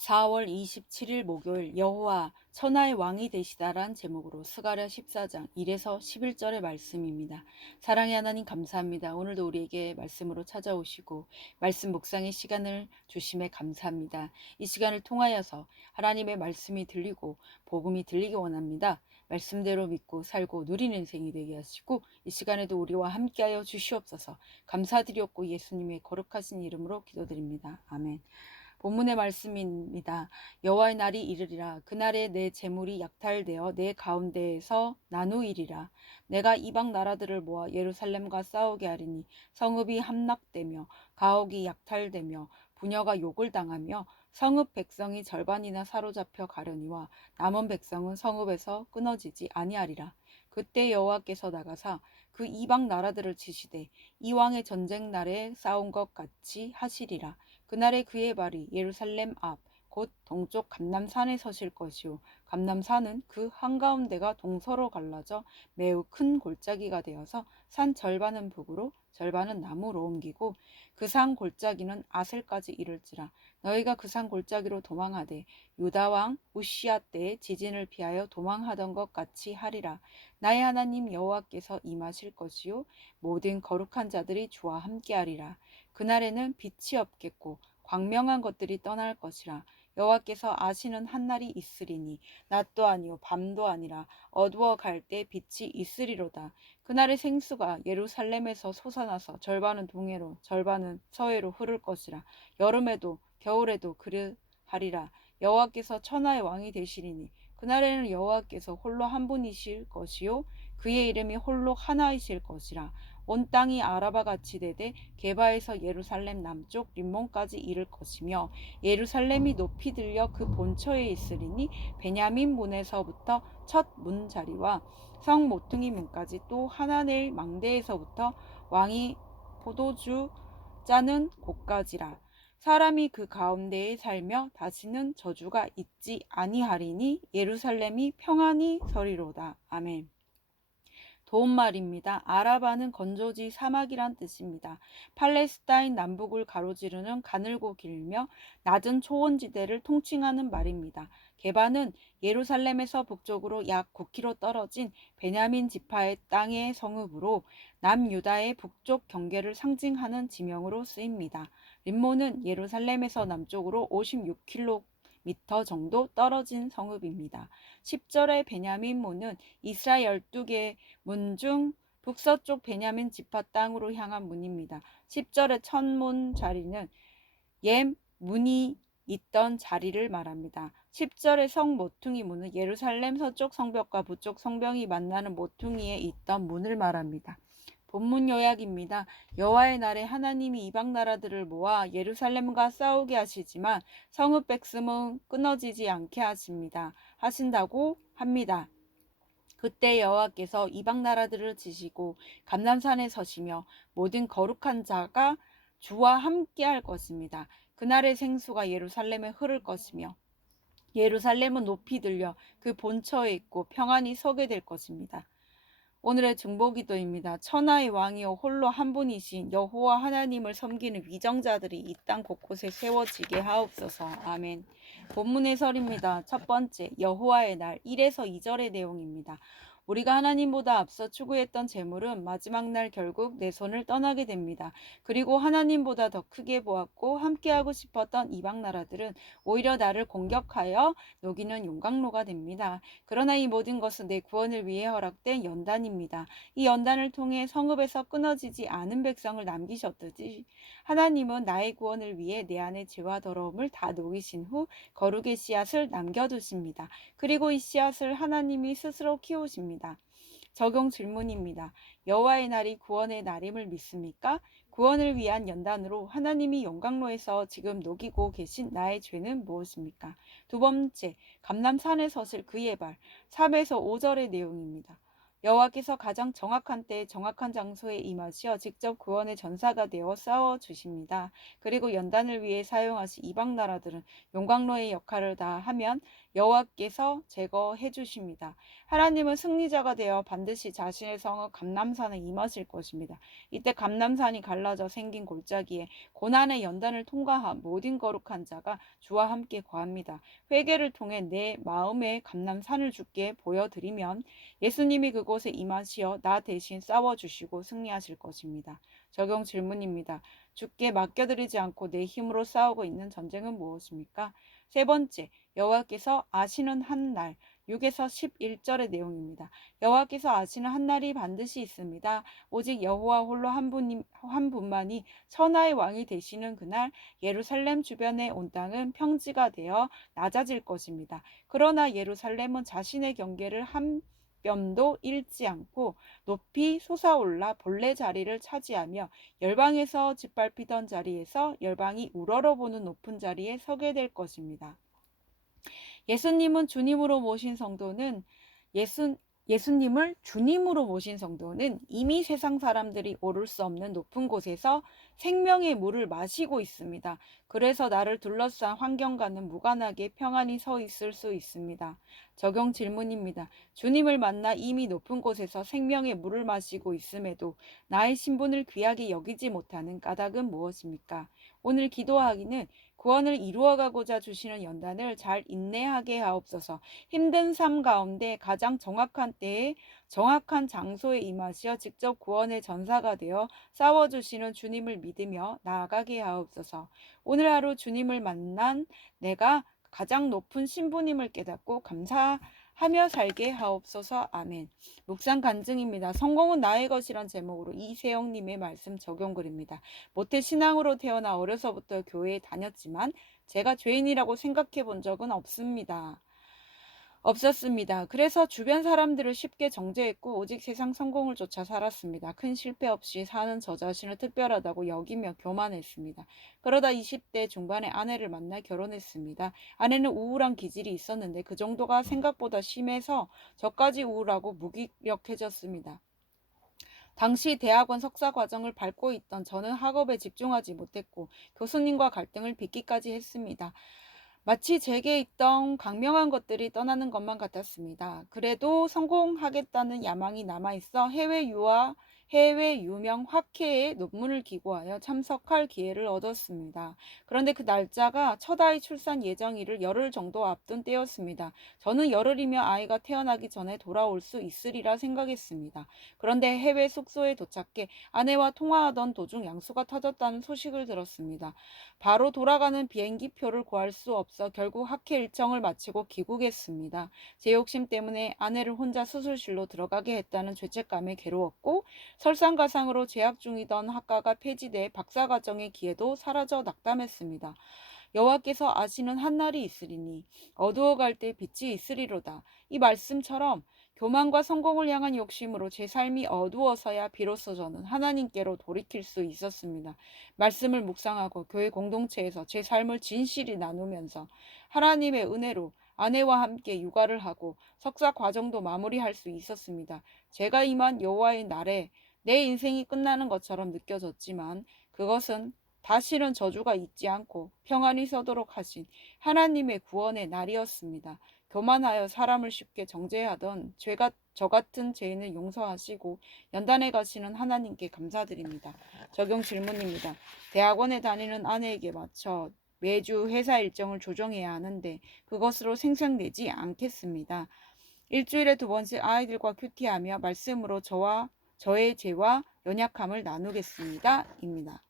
4월 27일 목요일 여호와 천하의 왕이 되시다란 제목으로 스가랴 14장 1에서 11절의 말씀입니다. 사랑의 하나님 감사합니다. 오늘도 우리에게 말씀으로 찾아오시고 말씀 묵상의 시간을 주심에 감사합니다. 이 시간을 통하여서 하나님의 말씀이 들리고 복음이 들리기 원합니다. 말씀대로 믿고 살고 누리는 인생이 되게 하시고 이 시간에도 우리와 함께하여 주시옵소서. 감사드렸고 예수님의 거룩하신 이름으로 기도드립니다. 아멘. 본문의 말씀입니다. 여호와의 날이 이르리라. 그날에 내 재물이 약탈되어 내 가운데에서 나누이리라. 내가 이방 나라들을 모아 예루살렘과 싸우게 하리니 성읍이 함락되며 가옥이 약탈되며 부녀가 욕을 당하며 성읍 백성이 절반이나 사로잡혀 가려니와 남은 백성은 성읍에서 끊어지지 아니하리라. 그때 여호와께서 나가사 그 이방 나라들을 치시되 이 왕의 전쟁 날에 싸운 것 같이 하시리라. 그날에 그의 발이 예루살렘 앞 곧 동쪽 감람산에 서실 것이요 감람산은 그 한가운데가 동서로 갈라져 매우 큰 골짜기가 되어서 산 절반은 북으로 절반은 남으로 옮기고 그 산 골짜기는 아셀까지 이를지라. 너희가 그 산 골짜기로 도망하되 유다 왕 우시야 때에 지진을 피하여 도망하던 것 같이 하리라. 나의 하나님 여호와께서 임하실 것이요 모든 거룩한 자들이 주와 함께하리라. 그날에는 빛이 없겠고 광명한 것들이 떠날 것이라. 여호와께서 아시는 한날이 있으리니 낮도 아니요 밤도 아니라 어두워 갈 때 빛이 있으리로다. 그날의 생수가 예루살렘에서 솟아나서 절반은 동해로 절반은 서해로 흐를 것이라. 여름에도 겨울에도 그러하리라. 여호와께서 천하의 왕이 되시리니 그날에는 여호와께서 홀로 한 분이실 것이요 그의 이름이 홀로 하나이실 것이라. 온 땅이 아라바 같이 되되 게바에서 예루살렘 남쪽 림몬까지 이를 것이며 예루살렘이 높이 들려 그 본처에 있으리니 베냐민 문에서부터 첫 문자리와 성 모퉁이 문까지 또 하나넬 망대에서부터 왕이 포도주 짜는 곳까지라. 사람이 그 가운데에 살며 다시는 저주가 있지 아니하리니 예루살렘이 평안히 서리로다. 아멘. 도움말입니다. 아라바는 건조지 사막이란 뜻입니다. 팔레스타인 남북을 가로지르는 가늘고 길며 낮은 초원지대를 통칭하는 말입니다. 게바는 예루살렘에서 북쪽으로 약 9km 떨어진 베냐민 지파의 땅의 성읍으로 남유다의 북쪽 경계를 상징하는 지명으로 쓰입니다. 림몬은 예루살렘에서 남쪽으로 56km 정도 떨어진 성읍입니다. 10절의 베냐민 문은 이스라엘 12개 문 중 북서쪽 베냐민 지파 땅으로 향한 문입니다. 10절의 천문 자리는 옛 문이 있던 자리를 말합니다. 10절의 성 모퉁이 문은 예루살렘 서쪽 성벽과 북쪽 성벽이 만나는 모퉁이에 있던 문을 말합니다. 본문 요약입니다. 여호와의 날에 하나님이 이방 나라들을 모아 예루살렘과 싸우게 하시지만 성읍 백성은 끊어지지 않게 하신다고 합니다. 그때 여호와께서 이방 나라들을 치시고 감람산에 서시며 모든 거룩한 자가 주와 함께할 것입니다. 그날의 생수가 예루살렘에 흐를 것이며 예루살렘은 높이 들려 그 본처에 있고 평안히 서게 될 것입니다. 오늘의 중보기도입니다. 천하의 왕이요 홀로 한 분이신 여호와 하나님을 섬기는 위정자들이 이 땅 곳곳에 세워지게 하옵소서. 아멘. 본문 해설입니다. 첫 번째, 여호와의 날 1에서 2절의 내용입니다. 우리가 하나님보다 앞서 추구했던 재물은 마지막 날 결국 내 손을 떠나게 됩니다. 그리고 하나님보다 더 크게 보았고 함께하고 싶었던 이방 나라들은 오히려 나를 공격하여 녹이는 용광로가 됩니다. 그러나 이 모든 것은 내 구원을 위해 허락된 연단입니다. 이 연단을 통해 성읍에서 끊어지지 않은 백성을 남기셨듯이 하나님은 나의 구원을 위해 내 안의 죄와 더러움을 다 녹이신 후 거룩의 씨앗을 남겨두십니다. 그리고 이 씨앗을 하나님이 스스로 키우십니다. 적용 질문입니다. 여호와의 날이 구원의 날임을 믿습니까? 구원을 위한 연단으로 하나님이 용광로에서 지금 녹이고 계신 나의 죄는 무엇입니까? 두 번째, 감람산에 서실 그의 발 3에서 5절의 내용입니다. 여호와께서 가장 정확한 때에 정확한 장소에 임하시어 직접 구원의 전사가 되어 싸워 주십니다. 그리고 연단을 위해 사용하신 이방 나라들은 용광로의 역할을 다 하면 여호와께서 제거해 주십니다. 하나님은 승리자가 되어 반드시 자신의 성읍 감람산에 임하실 것입니다. 이때 감람산이 갈라져 생긴 골짜기에 고난의 연단을 통과한 모든 거룩한 자가 주와 함께 거합니다. 회개를 통해 내 마음의 감람산을 주께 보여드리면 예수님이 그곳에 임하시어 나 대신 싸워주시고 승리하실 것입니다. 적용 질문입니다. 주께 맡겨드리지 않고 내 힘으로 싸우고 있는 전쟁은 무엇입니까? 세 번째, 여호와께서 아시는 한 날, 6에서 11절의 내용입니다. 여호와께서 아시는 한 날이 반드시 있습니다. 오직 여호와 홀로 한 분만이 천하의 왕이 되시는 그날 예루살렘 주변의 온 땅은 평지가 되어 낮아질 것입니다. 그러나 예루살렘은 자신의 경계를 한 뼘도 잃지 않고 높이 솟아올라 본래 자리를 차지하며 열방에서 짓밟히던 자리에서 열방이 우러러보는 높은 자리에 서게 될 것입니다. 예수님은 주님으로 모신 성도는 예수님을 주님으로 모신 성도는 이미 세상 사람들이 오를 수 없는 높은 곳에서 생명의 물을 마시고 있습니다. 그래서 나를 둘러싼 환경과는 무관하게 평안히 서 있을 수 있습니다. 적용 질문입니다. 주님을 만나 이미 높은 곳에서 생명의 물을 마시고 있음에도 나의 신분을 귀하게 여기지 못하는 까닭은 무엇입니까? 오늘 기도하기는 구원을 이루어가고자 주시는 연단을 잘 인내하게 하옵소서. 힘든 삶 가운데 가장 정확한 때에 정확한 장소에 임하시어 직접 구원의 전사가 되어 싸워주시는 주님을 믿으며 나아가게 하옵소서. 오늘 하루 주님을 만난 내가 가장 높은 신부님을 깨닫고 감사하며 살게 하옵소서. 아멘. 묵상 간증입니다. 성공은 나의 것이란 제목으로 이세영님의 말씀 적용글입니다. 모태 신앙으로 태어나 어려서부터 교회에 다녔지만 제가 죄인이라고 생각해 본 적은 없었습니다. 그래서 주변 사람들을 쉽게 정죄했고 오직 세상 성공을 쫓아 살았습니다. 큰 실패 없이 사는 저 자신을 특별하다고 여기며 교만했습니다. 그러다 20대 중반에 아내를 만나 결혼했습니다. 아내는 우울한 기질이 있었는데 그 정도가 생각보다 심해서 저까지 우울하고 무기력해졌습니다. 당시 대학원 석사 과정을 밟고 있던 저는 학업에 집중하지 못했고 교수님과 갈등을 빚기까지 했습니다. 마치 제게 있던 강명한 것들이 떠나는 것만 같았습니다. 그래도 성공하겠다는 야망이 남아있어 해외 유명 학회에 논문을 기고하여 참석할 기회를 얻었습니다. 그런데 그 날짜가 첫 아이 출산 예정일을 열흘 정도 앞둔 때였습니다. 저는 열흘이면 아이가 태어나기 전에 돌아올 수 있으리라 생각했습니다. 그런데 해외 숙소에 도착해 아내와 통화하던 도중 양수가 터졌다는 소식을 들었습니다. 바로 돌아가는 비행기표를 구할 수 없어 결국 학회 일정을 마치고 귀국했습니다. 제 욕심 때문에 아내를 혼자 수술실로 들어가게 했다는 죄책감에 괴로웠고 설상가상으로 재학 중이던 학과가 폐지돼 박사과정의 기회도 사라져 낙담했습니다. 여호와께서 아시는 한 날이 있으리니 어두워갈 때 빛이 있으리로다. 이 말씀처럼 교만과 성공을 향한 욕심으로 제 삶이 어두워서야 비로소 저는 하나님께로 돌이킬 수 있었습니다. 말씀을 묵상하고 교회 공동체에서 제 삶을 진실히 나누면서 하나님의 은혜로 아내와 함께 육아를 하고 석사 과정도 마무리할 수 있었습니다. 제가 임한 여호와의 날에 내 인생이 끝나는 것처럼 느껴졌지만 그것은 다시는 저주가 있지 않고 평안히 서도록 하신 하나님의 구원의 날이었습니다. 교만하여 사람을 쉽게 정죄하던 저 같은 죄인을 용서하시고 연단해 가시는 하나님께 감사드립니다. 적용 질문입니다. 대학원에 다니는 아내에게 맞춰 매주 회사 일정을 조정해야 하는데 그것으로 생산되지 않겠습니다. 일주일에 2번씩 아이들과 큐티하며 말씀으로 저의 죄와 연약함을 나누겠습니다. 입니다.